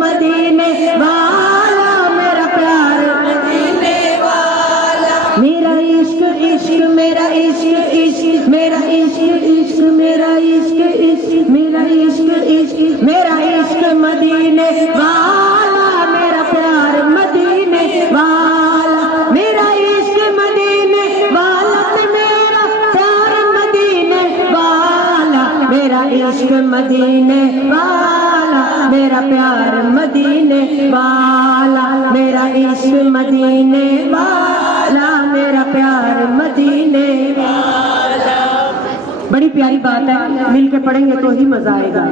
مدینے والا میرا پیار مدینے والا میرا عشق عشق میرا عشق عشق میرا عشق عشق میرا عشق عشق میرا عشق عشق میرا عشق مدینے والا میرا پیار مدینے والا میرا عشق مدینے والا میرا پیار مدینے والا میرا عشق مدینے والا میرا پیار مدینے والا میرا عشق مدینے والا میرا پیار مدینے والا. بڑی پیاری بات ہے، مل کے پڑھیں گے تو ہی مزہ آئے گا.